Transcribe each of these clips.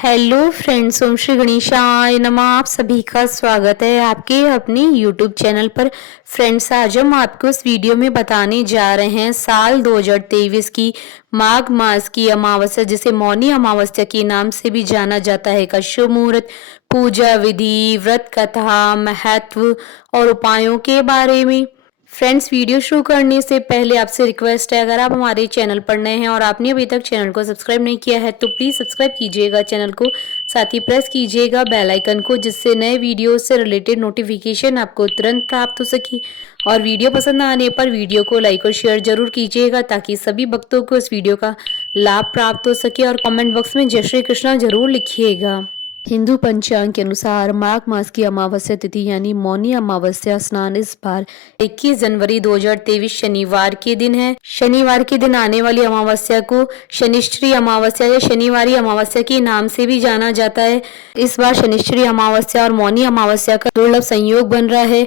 Hello friends, ओम श्री गणेशाय नमः। आप सभी का स्वागत है आपके अपने यूट्यूब चैनल पर। फ्रेंड्स, आज हम आपको इस वीडियो में बताने जा रहे हैं साल 2023 की माघ मास की अमावस्या, जिसे मौनी अमावस्या के नाम से भी जाना जाता है, का शुभ मुहूर्त, पूजा विधि, व्रत कथा, महत्व और उपायों के बारे में। फ्रेंड्स, वीडियो शुरू करने से पहले आपसे रिक्वेस्ट है, अगर आप हमारे चैनल पर नए हैं और आपने अभी तक चैनल को सब्सक्राइब नहीं किया है तो प्लीज़ सब्सक्राइब कीजिएगा चैनल को, साथ ही प्रेस कीजिएगा बेल आइकन को, जिससे नए वीडियो से रिलेटेड नोटिफिकेशन आपको तुरंत प्राप्त हो सके। और वीडियो पसंद आने पर वीडियो को लाइक और शेयर जरूर कीजिएगा ताकि सभी भक्तों को इस वीडियो का लाभ प्राप्त हो सके। और कमेंट बॉक्स में जय श्री कृष्णा जरूर लिखिएगा। हिंदू पंचांग के अनुसार माघ मास की अमावस्या तिथि यानी मौनी अमावस्या स्नान इस बार 21 जनवरी 2023 शनिवार के दिन है। शनिवार के दिन आने वाली अमावस्या को शनिश्चरी अमावस्या या शनिवारी अमावस्या के नाम से भी जाना जाता है। इस बार शनिश्चरी अमावस्या और मौनी अमावस्या का दुर्लभ संयोग बन रहा है।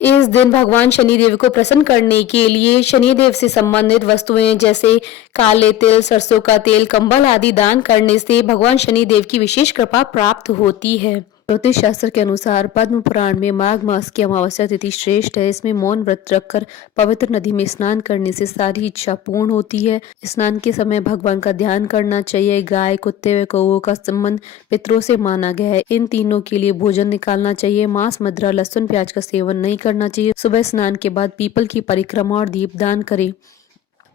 इस दिन भगवान शनिदेव को प्रसन्न करने के लिए शनिदेव से संबंधित वस्तुएं जैसे काले तिल, सरसों का तेल, कंबल आदि दान करने से भगवान शनिदेव की विशेष कृपा प्राप्त होती है। ज्योतिष शास्त्र के अनुसार पद्म पुराण में माघ मास की अमावस्या तिथि श्रेष्ठ है। इसमें मौन व्रत रखकर पवित्र नदी में स्नान करने से सारी इच्छा पूर्ण होती है। स्नान के समय भगवान का ध्यान करना चाहिए। गाय, कुत्ते व कौओं का संबंध पितरों से माना गया है। इन तीनों के लिए भोजन निकालना चाहिए। मांस, मदिरा, लहसुन, प्याज का सेवन नहीं करना चाहिए। सुबह स्नान के बाद पीपल की परिक्रमा और दीपदान करें।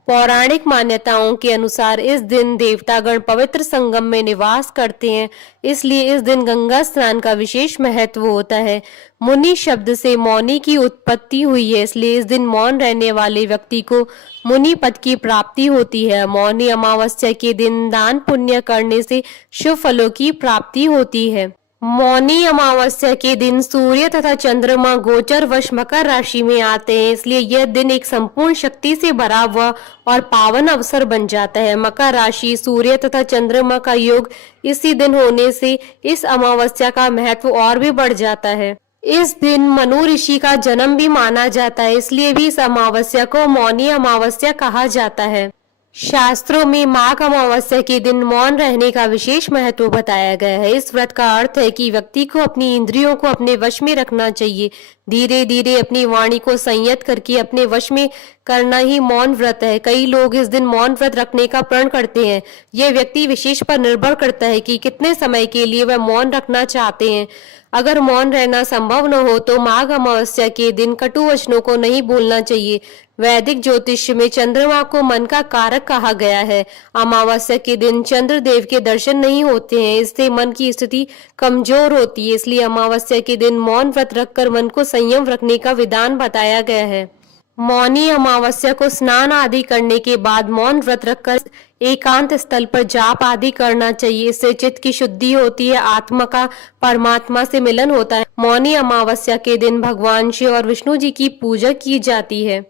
पौराणिक मान्यताओं के अनुसार इस दिन देवतागण पवित्र संगम में निवास करते हैं, इसलिए इस दिन गंगा स्नान का विशेष महत्व होता है। मुनि शब्द से मौनी की उत्पत्ति हुई है, इसलिए इस दिन मौन रहने वाले व्यक्ति को मुनि पद की प्राप्ति होती है। मौनी अमावस्या के दिन दान पुण्य करने से शुभ फलों की प्राप्ति होती है। मौनी अमावस्या के दिन सूर्य तथा चंद्रमा गोचर वश मकर राशि में आते हैं, इसलिए यह दिन एक संपूर्ण शक्ति से भरा हुआ और पावन अवसर बन जाता है। मकर राशि, सूर्य तथा चंद्रमा का योग इसी दिन होने से इस अमावस्या का महत्व और भी बढ़ जाता है। इस दिन मनु ऋषि का जन्म भी माना जाता है, इसलिए भी इस अमावस्या को मौनी अमावस्या कहा जाता है। शास्त्रों में माघ अमावस्या के दिन मौन रहने का विशेष महत्व बताया गया है। इस व्रत का अर्थ है कि व्यक्ति को अपनी इंद्रियों को अपने वश में रखना चाहिए। धीरे धीरे अपनी वाणी को संयत करके अपने वश में करना ही मौन व्रत है। कई लोग इस दिन मौन व्रत रखने का प्रण करते हैं। यह व्यक्ति विशेष पर निर्भर करता है कि कितने समय के लिए वह मौन रखना चाहते हैं। अगर मौन रहना संभव न हो तो माघ अमावस्या के दिन कटु वचनों को नहीं बोलना चाहिए। वैदिक ज्योतिष में चंद्रमा को मन का कारक कहा गया है। अमावस्या के दिन चंद्र देव के दर्शन नहीं होते हैं, इससे मन की स्थिति कमजोर होती है। इसलिए अमावस्या के दिन मौन व्रत रखकर मन को संयम रखने का विधान बताया गया है। मौनी अमावस्या को स्नान आदि करने के बाद मौन व्रत रखकर एकांत स्थल पर जाप आदि करना चाहिए। इससे चित्त की शुद्धि होती है, आत्मा का परमात्मा से मिलन होता है। मौनी अमावस्या के दिन भगवान शिव और विष्णु जी की पूजा की जाती है।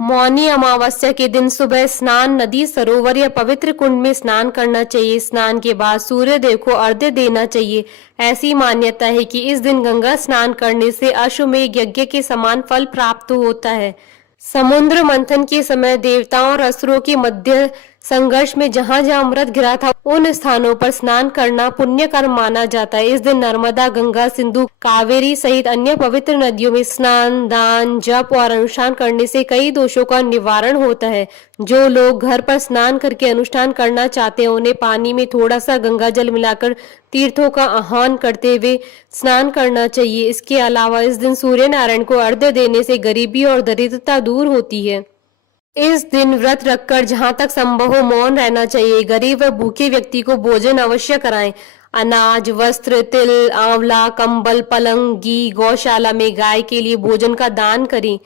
मौनी अमावस्या के दिन सुबह स्नान नदी, सरोवर या पवित्र कुंड में स्नान करना चाहिए। स्नान के बाद सूर्य देव को अर्घ्य देना चाहिए। ऐसी मान्यता है कि इस दिन गंगा स्नान करने से अश्वमेध यज्ञ के समान फल प्राप्त होता है। समुद्र मंथन के समय देवताओं और असुरों के मध्य संघर्ष में जहां जहां अमृत गिरा था उन स्थानों पर स्नान करना पुण्य कर्म माना जाता है। इस दिन नर्मदा, गंगा, सिंधु, कावेरी सहित अन्य पवित्र नदियों में स्नान, दान, जप और अनुष्ठान करने से कई दोषों का निवारण होता है। जो लोग घर पर स्नान करके अनुष्ठान करना चाहते हैं उन्हें पानी में थोड़ा सा गंगा जल मिलाकर तीर्थों का आह्वान करते हुए स्नान करना चाहिए। इसके अलावा इस दिन सूर्य नारायण को अर्घ्य देने से गरीबी और दरिद्रता दूर होती है। इस दिन व्रत रखकर जहां तक संभव हो मौन रहना चाहिए। गरीब व भूखे व्यक्ति को भोजन अवश्य कराएं। अनाज, वस्त्र, तिल, आंवला, कंबल, पलंग, घी गौशाला में गाय के लिए भोजन का दान करें।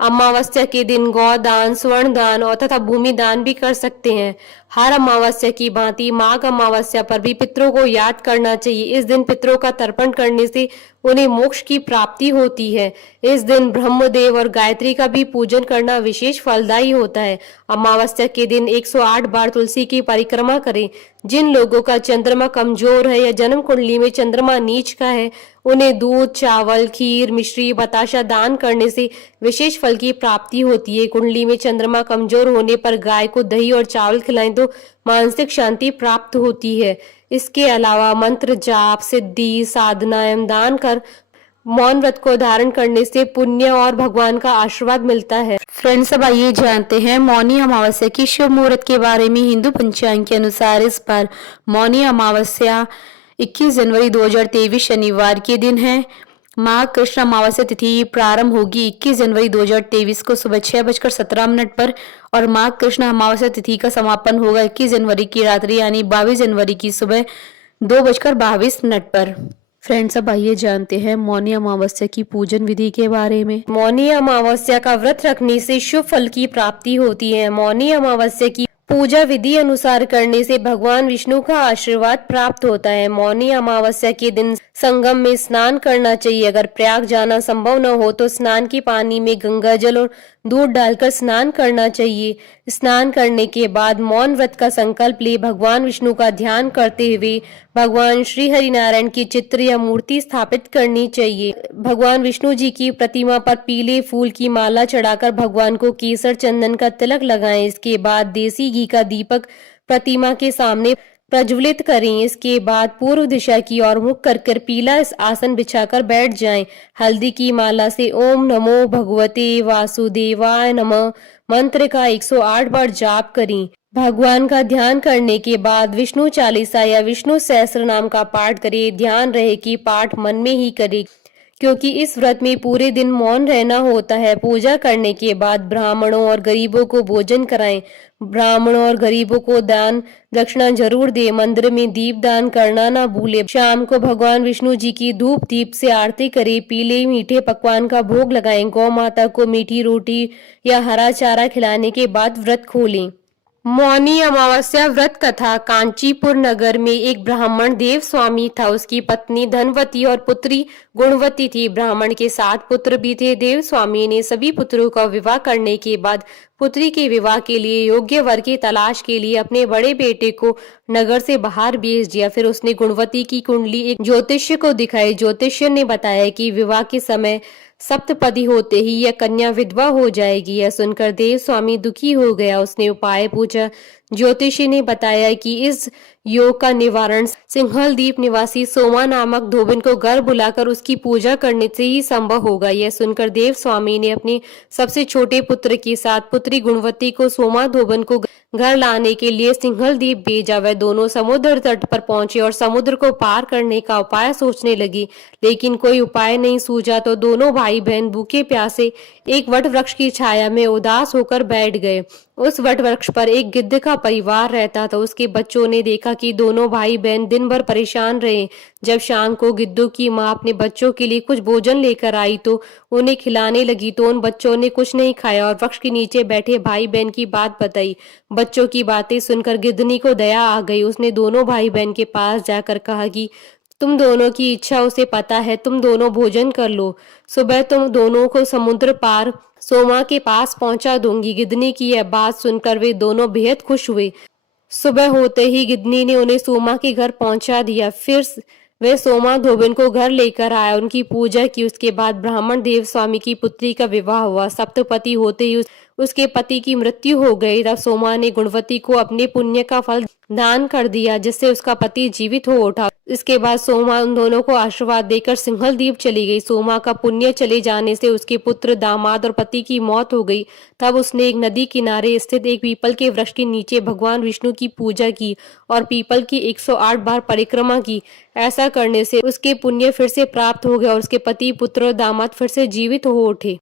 अमावस्या के दिन गौदान, स्वर्ण दान और तथा भूमि दान भी कर सकते हैं। हर अमावस्या की भांति माघ अमावस्या पर भी पितरों को याद करना चाहिए। इस दिन पितरों का तर्पण करने से उन्हें मोक्ष की प्राप्ति होती है। इस दिन ब्रह्मदेव और गायत्री का भी पूजन करना विशेष फलदायी होता है। अमावस्या के दिन 108 बार तुलसी की परिक्रमा करें। जिन लोगों का चंद्रमा कमजोर है या जन्म कुंडली में चंद्रमा नीच का है उन्हें दूध, चावल, खीर, मिश्री, बताशा दान करने से विशेष फल की प्राप्ति होती है। कुंडली में चंद्रमा कमजोर होने पर गाय को दही और चावल खिलाएं तो मानसिक शांति प्राप्त होती है। इसके अलावा मंत्र जाप, सिद्धि, साधना एवं दान कर मौन व्रत को धारण करने से पुण्य और भगवान का आशीर्वाद मिलता है। फ्रेंड्स, अब आइए जानते हैं मौनी अमावस्या की शुभ मुहूर्त के बारे में। हिंदू पंचांग के अनुसार इस बार मौनी अमावस्या 21 जनवरी 2023 शनिवार के दिन है। माघ कृष्ण अमावस्या तिथि प्रारंभ होगी 21 जनवरी 2023 को सुबह 6:17 पर और माघ कृष्ण अमावस्या तिथि का समापन होगा 21 जनवरी की रात्रि यानी 22 जनवरी की सुबह 2:22 पर। फ्रेंड्स, अब आइए जानते हैं मौनी अमावस्या की पूजन विधि के बारे में। मौनी अमावस्या का व्रत रखने से शुभ फल की प्राप्ति होती है। मौनी अमावस्या की पूजा विधि अनुसार करने से भगवान विष्णु का आशीर्वाद प्राप्त होता है। मौनी अमावस्या के दिन संगम में स्नान करना चाहिए। अगर प्रयाग जाना संभव न हो तो स्नान के पानी में गंगा जल और दूध डालकर स्नान करना चाहिए। स्नान करने के बाद मौन व्रत का संकल्प ले भगवान विष्णु का ध्यान करते हुए भगवान श्री हरि नारायण की चित्र या मूर्ति स्थापित करनी चाहिए। भगवान विष्णु जी की प्रतिमा पर पीले फूल की माला चढ़ाकर भगवान को केसर चंदन का तिलक लगाएं। इसके बाद देसी घी का दीपक प्रतिमा के सामने प्रज्वलित करें। इसके बाद पूर्व दिशा की ओर मुख कर पीला आसन बिछाकर बैठ जाएं। हल्दी की माला से ओम नमो भगवते वासुदेवाय नमः मंत्र का 108 बार जाप करें। भगवान का ध्यान करने के बाद विष्णु चालीसा या विष्णु सहस्त्र नाम का पाठ करें। ध्यान रहे कि पाठ मन में ही करें, क्योंकि इस व्रत में पूरे दिन मौन रहना होता है। पूजा करने के बाद ब्राह्मणों और गरीबों को भोजन कराएं। ब्राह्मणों और गरीबों को दान दक्षिणा जरूर दे। मंदिर में दीप दान करना ना भूले। शाम को भगवान विष्णु जी की धूप दीप से आरती करें। पीले मीठे पकवान का भोग लगाएं। गौ माता को मीठी रोटी या हरा चारा खिलाने के बाद व्रत खोलें। मौनी अमावस्या व्रत कथा। कांचीपुर नगर में एक ब्राह्मण देव स्वामी था। उसकी पत्नी धनवती और पुत्री गुणवती थी। ब्राह्मण के 7 पुत्र भी थे। देव स्वामी ने सभी पुत्रों का विवाह करने के बाद पुत्री के विवाह के लिए योग्य वर की तलाश के लिए अपने बड़े बेटे को नगर से बाहर भेज दिया। फिर उसने गुणवती की कुंडली एक ज्योतिष्य को दिखाई। ज्योतिष्य ने बताया कि विवाह के समय सप्तपदी होते ही यह कन्या विधवा हो जाएगी। यह सुनकर देव स्वामी दुखी हो गया। उसने उपाय पूछा। ज्योतिषी ने बताया कि इस योग का निवारण सिंहल द्वीप निवासी सोमा नामक धोबिन को घर बुलाकर उसकी पूजा करने से ही संभव होगा। यह सुनकर देव स्वामी ने अपने सबसे छोटे पुत्र के साथ पुत्री गुणवती को सोमा धोबिन को घर लाने के लिए सिंहल द्वीप भेजा। वह दोनों समुद्र तट पर पहुंचे और समुद्र को पार करने का उपाय सोचने लगी, लेकिन कोई उपाय नहीं सूझा। तो दोनों भाई बहन भूखे प्यासे एक वट वृक्ष की छाया में उदास होकर बैठ गए। उस वट वृक्ष पर एक गिद्ध का परिवार रहता था। उसके बच्चों ने देखा कि दोनों भाई बहन दिन भर परेशान रहे। जब शाम को गिद्धों की माँ अपने बच्चों के लिए कुछ भोजन लेकर आई तो उन्हें खिलाने लगी, तो उन बच्चों ने कुछ नहीं खाया और वृक्ष के नीचे बैठे भाई बहन की बात बताई। बच्चों की बातें सुनकर गिद्धनी को दया आ गई। उसने दोनों भाई बहन के पास जाकर कहा कि तुम दोनों की इच्छा उसे पता है, तुम दोनों भोजन कर लो। सुबह तुम दोनों को समुद्र पार सोमा के पास पहुंचा दूंगी। गिद्धनी की यह बात सुनकर वे दोनों बेहद खुश हुए। सुबह होते ही गिद्धनी ने उन्हें सोमा के घर पहुंचा दिया। फिर वे सोमा धोबिन को घर लेकर आया, उनकी पूजा की। उसके बाद ब्राह्मण देव स्वामी की पुत्री का विवाह हुआ। सप्तपति होते ही उसके पति की मृत्यु हो गई। तब सोमा ने गुणवती को अपने पुण्य का फल दान कर दिया, जिससे उसका पति जीवित हो उठा। इसके बाद सोमा उन दोनों को आशीर्वाद देकर सिंहल द्वीप चली गई। सोमा का पुण्य चले जाने से उसके पुत्र, दामाद और पति की मौत हो गई। तब उसने एक नदी किनारे स्थित एक पीपल के वृक्ष के नीचे भगवान विष्णु की पूजा की और पीपल की 108 बार परिक्रमा की। ऐसा करने से उसके पुण्य फिर से प्राप्त हो गया और उसके पति, पुत्र और दामाद फिर से जीवित हो उठे।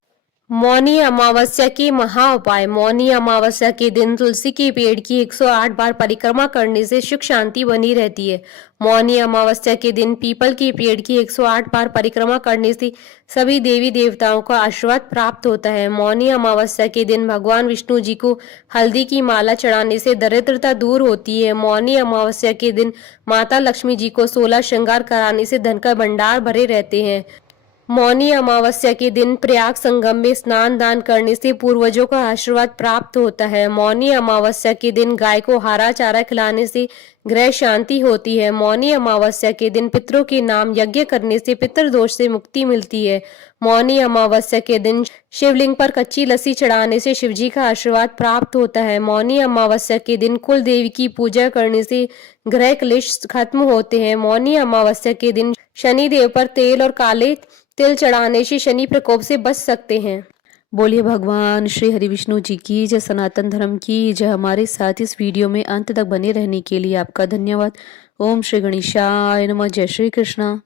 मौनी अमावस्या के महा उपाय। मौनी अमावस्या के दिन तुलसी के पेड़ की 108 बार परिक्रमा करने से सुख शांति बनी रहती है। मौनी अमावस्या के दिन पीपल के पेड़ की 108 बार परिक्रमा करने से सभी देवी देवताओं का आशीर्वाद प्राप्त होता है। मौनी अमावस्या के दिन भगवान विष्णु जी को हल्दी की माला चढ़ाने से दरिद्रता दूर होती है। मौनी अमावस्या के दिन माता लक्ष्मी जी को 16 श्रृंगार कराने से धन का भंडार भरे रहते हैं। मौनी अमावस्या के दिन प्रयाग संगम में स्नान दान करने से पूर्वजों का आशीर्वाद प्राप्त होता है। मौनी अमावस्या के दिन गाय को हरा चारा खिलाने से ग्रह शांति होती है। मौनी अमावस्या के दिन पितरों के नाम यज्ञ करने से पितृदोष से मुक्ति मिलती है। मौनी अमावस्या के दिन शिवलिंग पर कच्ची लस्सी चढ़ाने से शिवजी का आशीर्वाद प्राप्त होता है। मौनी अमावस्या के दिन कुल देवी की पूजा करने से ग्रह क्लेश खत्म होते हैं। मौनी अमावस्या के दिन शनि देव पर तेल और काले तिल चढ़ाने से शनि प्रकोप से बच सकते हैं। बोलिए भगवान श्री हरि विष्णु जी की जय, सनातन धर्म की जय। हमारे साथ इस वीडियो में अंत तक बने रहने के लिए आपका धन्यवाद। ओम श्री गणेशाय नमः। जय श्री कृष्णा।